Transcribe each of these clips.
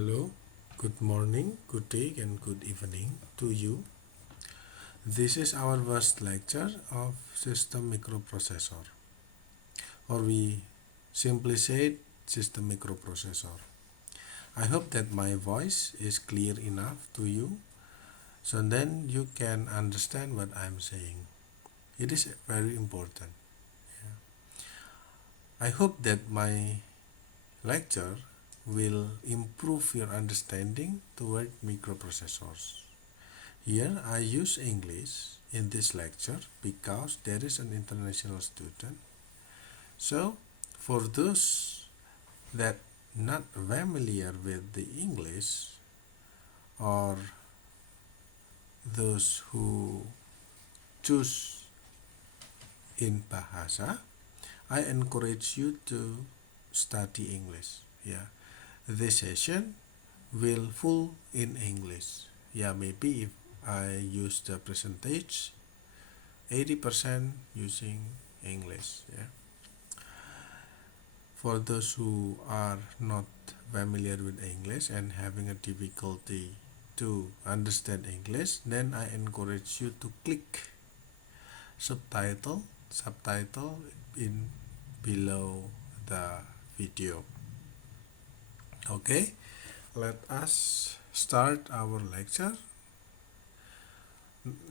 Hello, good morning, good day, and good evening to you. This is our first lecture of system microprocessor, or we simply say system microprocessor. I hope that my voice is clear enough to you so then you can understand what I'm saying. It is very important. I hope that my lecture will improve your understanding toward microprocessors. Here I use English in this lecture because there is an international student. So for those that not familiar with the English or those who choose in Bahasa, I encourage you to study English. Yeah, this session will full in English. Yeah, maybe if I use the percentage 80% using English. Yeah. For those who are not familiar with English and having a difficulty to understand English, then I encourage you to click subtitle in below the video. Okay, let us start our lecture.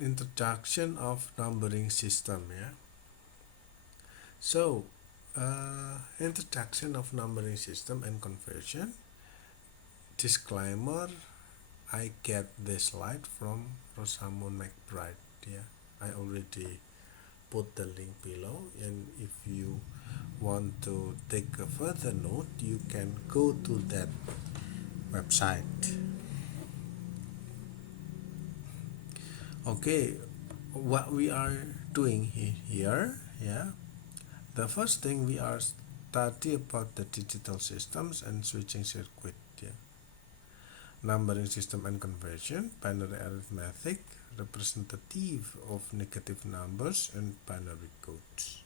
Introduction of numbering system. Yeah. So, introduction of numbering system and conversion. Disclaimer: I get this slide from Rosamund McBride. Yeah, I already put the link below, and if you want to take a further note, you can go to that website. Okay, what we are doing here, yeah. The first thing we are study about the digital systems and switching circuit. Yeah. Numbering system and conversion, binary arithmetic, representative of negative numbers, and binary codes.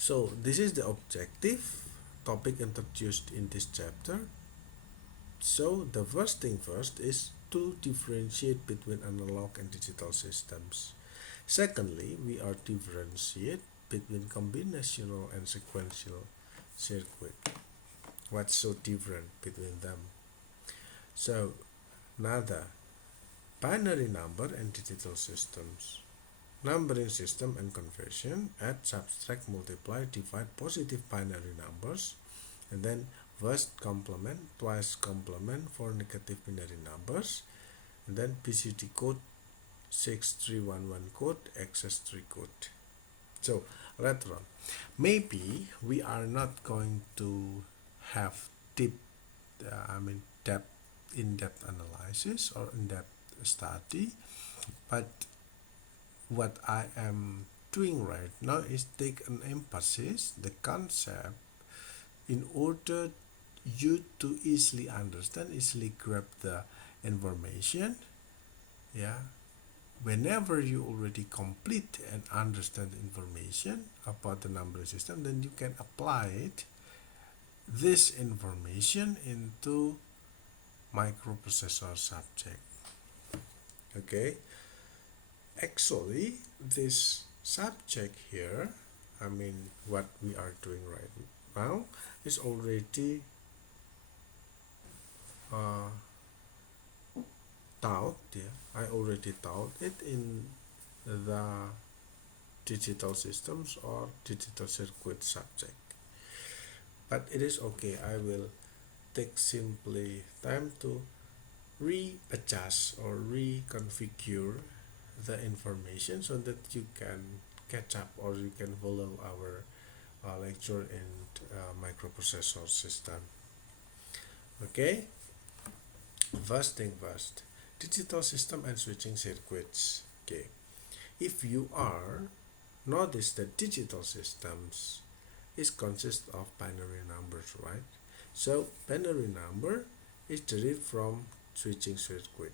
So this is the objective topic introduced in this chapter. So the first thing first is to differentiate between analog and digital systems. Secondly, we are differentiate between combinational and sequential circuit. What's so different between them? So, another binary number and digital systems. Numbering system and conversion: add, subtract, multiply, divide positive binary numbers, and then first complement, twice complement for negative binary numbers, and then BCD code, 6311 code, access tree code. So later on, maybe we are not going to have deep, depth, in-depth analysis or in-depth study, but what I am doing right now is take an emphasis the concept in order you to easily understand, easily grab the information. Yeah, whenever you already complete and understand the information about the numbering system, then you can apply it this information into microprocessor subject. Okay, actually this subject here, what we are doing right now is already taught. Yeah, I already taught it in the digital systems or digital circuit subject, but it is okay. I will take simply time to readjust or reconfigure the information so that you can catch up or you can follow our lecture in microprocessor system. Okay, first thing first, digital system and switching circuits. Okay, if you are notice that digital systems is consist of binary numbers, right? So binary number is derived from switching circuit.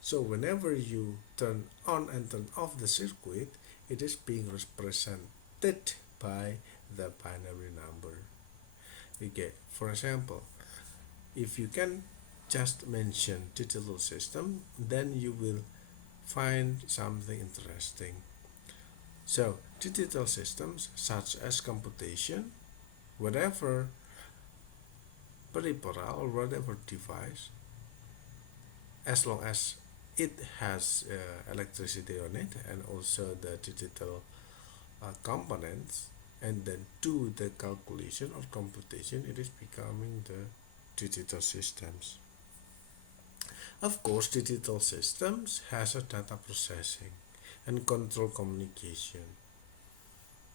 So whenever you turn on and turn off the circuit, it is being represented by the binary number. Okay, for example, if you can just mention digital system, then you will find something interesting. So digital systems such as computation, whatever peripheral or whatever device, as long as it has electricity on it and also the digital components, and then do the calculation or computation, it is becoming the digital systems. Of course, digital systems has a data processing and control communication.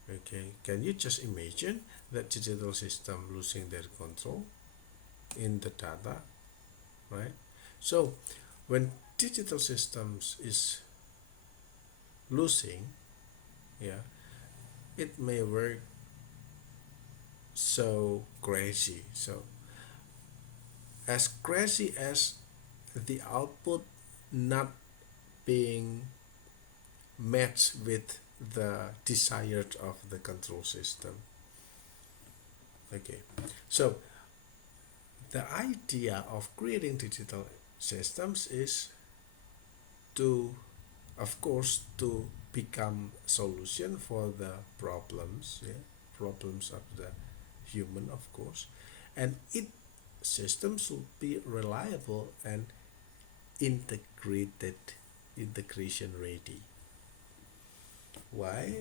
Okay, can you just imagine that digital system losing their control in the data, right? So when digital systems is losing, yeah, it may work so crazy. So as crazy as the output not being matched with the desired of the control system. Okay, so the idea of creating digital systems is to, of course, to become solution for the problems, yeah, problems of the human, of course, and it system should be reliable and integrated, integration ready. Why?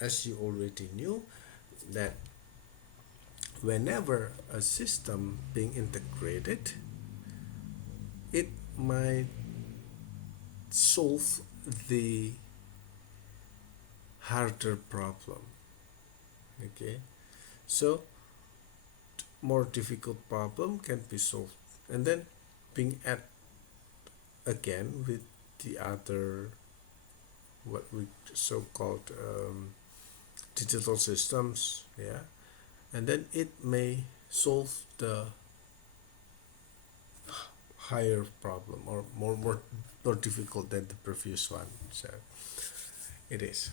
As you already knew that whenever a system being integrated, it might solve the harder problem. Okay, so more difficult problem can be solved and then being add again with the other, what we so-called digital systems, yeah, and then it may solve the higher problem or more difficult than the previous one. So it is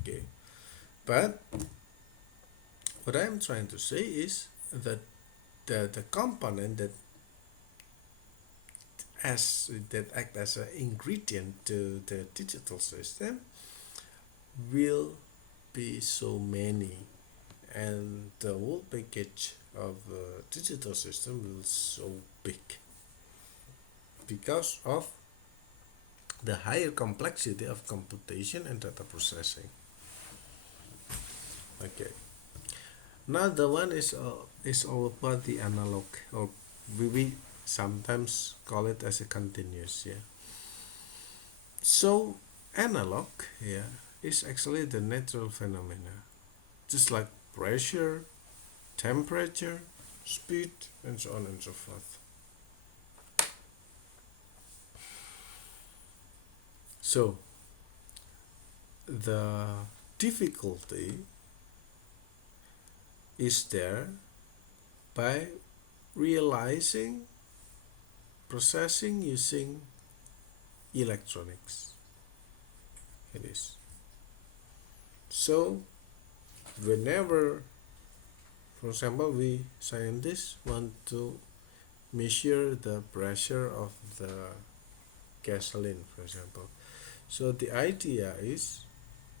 okay, but what I'm trying to say is that the component that act as an ingredient to the digital system will be so many, and the whole package of the digital system will so big because of the higher complexity of computation and data processing. Okay, now the one is all about the analog, or we sometimes call it as a continuous, yeah. So analog, yeah, is actually the natural phenomena, just like pressure, temperature, speed, and so on and so forth. So the difficulty is there by realizing processing using electronics. It is. So whenever, for example, we scientists want to measure the pressure of the gasoline, for example, so the idea is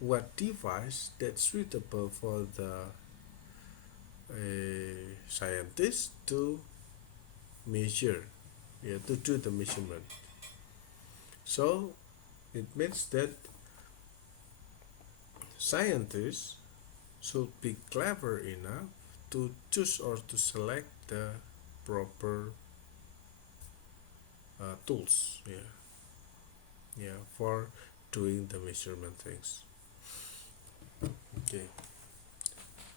what device that's suitable for the scientist to measure, yeah, to do the measurement. So it means that scientists should be clever enough to choose or to select the proper tools, yeah, for doing the measurement things. Okay,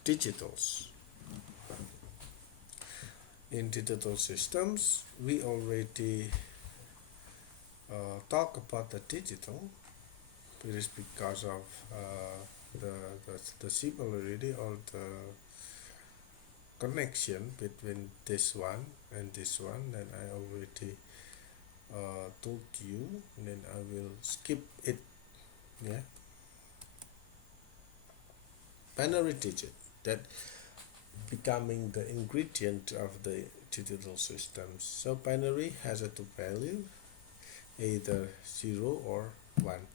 digitals. In digital systems, we already talk about the digital. It is because of the, the similarity or the connection between this one and this one that I already told you, and then I will skip it. Yeah, binary digit, that becoming the ingredient of the digital systems. So binary has a two value, either 0 or 1.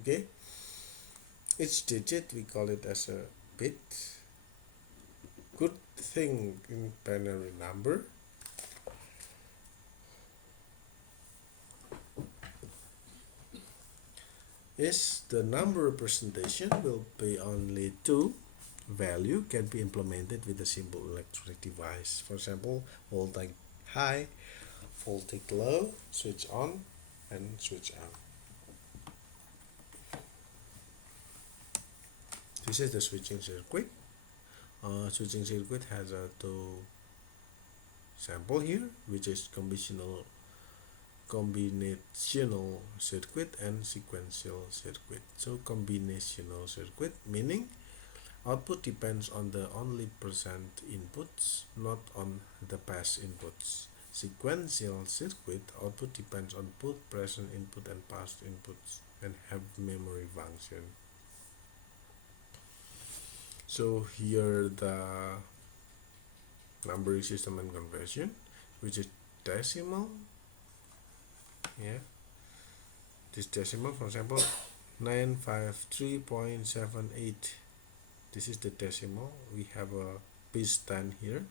Okay, each digit we call it as a bit. Good thing in binary number is the number representation will be only 2. Value can be implemented with a simple electronic device. For example, voltage high, voltage low, switch on and switch out. This is the switching circuit. Switching circuit has a two sample here, which is combinational circuit and sequential circuit. So combinational circuit meaning output depends on the only present inputs, not on the past inputs. Sequential circuit output depends on both present input and past inputs and have memory function. So here the numbering system and conversion, which is decimal. Yeah, this decimal, for example, 953.78. This is the decimal. We have a base 10 here.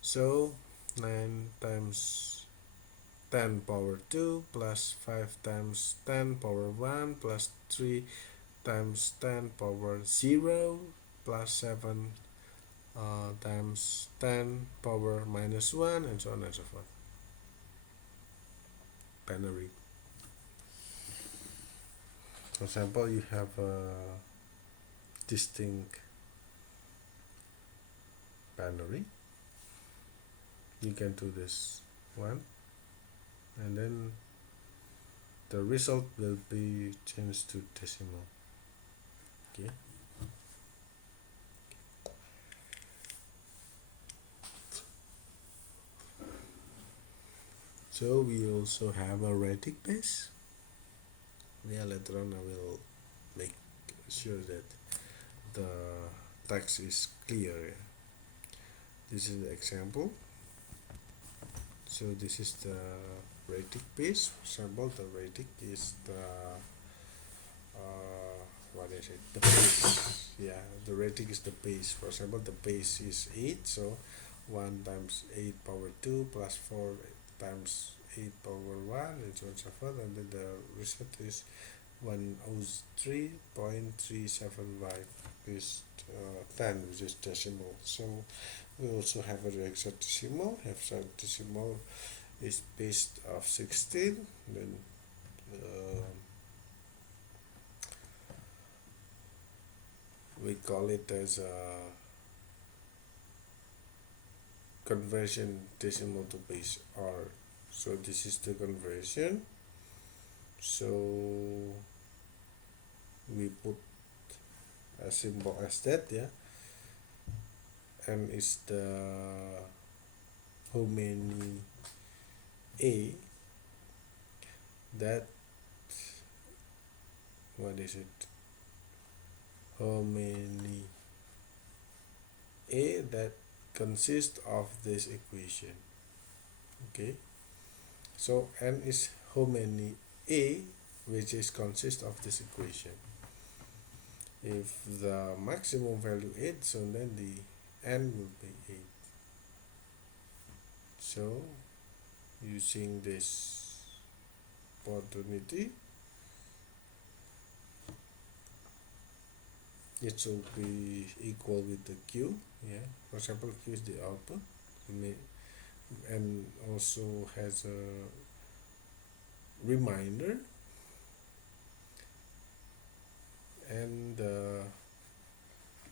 So 9 times 10 power 2 plus 5 times 10 power 1 plus 3 times 10 power 0 plus 7 times 10 power minus 1 and so on and so forth. Binary. For example, you have a distinct binary. You can do this one, and then the result will be changed to decimal. Okay. So we also have a radic base. Yeah, later on I will make sure that the text is clear. This is the example. So this is the radic base. For example, the radic is the what is it? The base. Yeah, the radic is the base. For example, the base is 8, so 1 times 8 power 2 plus 4 times 8 power 1 and so on and so forth, and then the result is 103.375 is 10, which is decimal. So we also have a hexadecimal. Hexadecimal is based of 16, then we call it as a conversion decimal to base R. So this is the conversion. So we put a symbol as that, yeah, and is the how many A that what is it? How many A that consists of this equation. Okay, so N is how many A which is consist of this equation. If the maximum value 8, so then the N will be 8. So using this opportunity, it should be equal with the Q. Yeah, for example, Q is the output, and also has a reminder, and the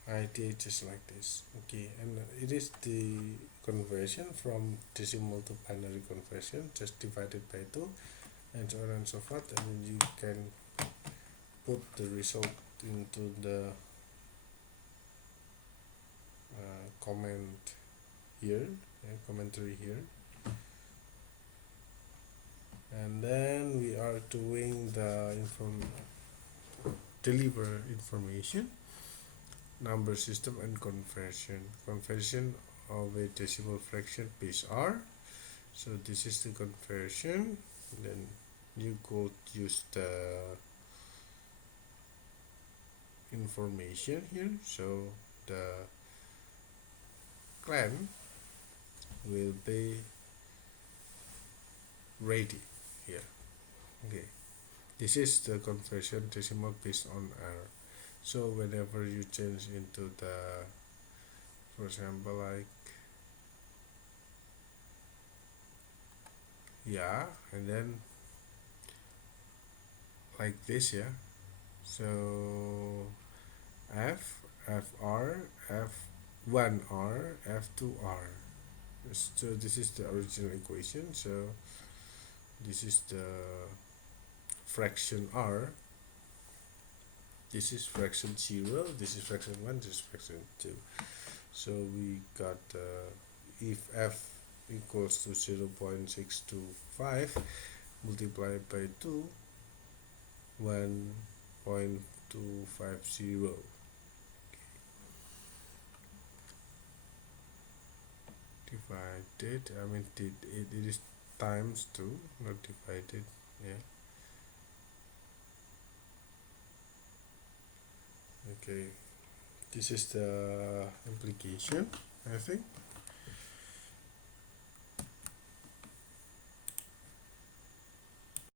ITH is like this. Okay, and it is the conversion from decimal to binary conversion, just divided by 2 and so on and so forth, and then you can put the result into the comment here, commentary here, and then we are doing the deliver information. number system and conversion of a decimal fraction base r. So this is the conversion. Then you could use the information here. So the clan will be ready here. Okay, this is the conversion decimal based on r. So whenever you change into the, for example, like, yeah, and then like this, yeah. So fr, f1r, f2r. So this is the original equation. So this is the fraction r, this is fraction 0, this is fraction 1, this is fraction 2. So we got if f equals to 0.625 multiplied by 2, 1.250. Divided, I mean it is times 2, not divided, yeah. Okay, this is the implication, I think.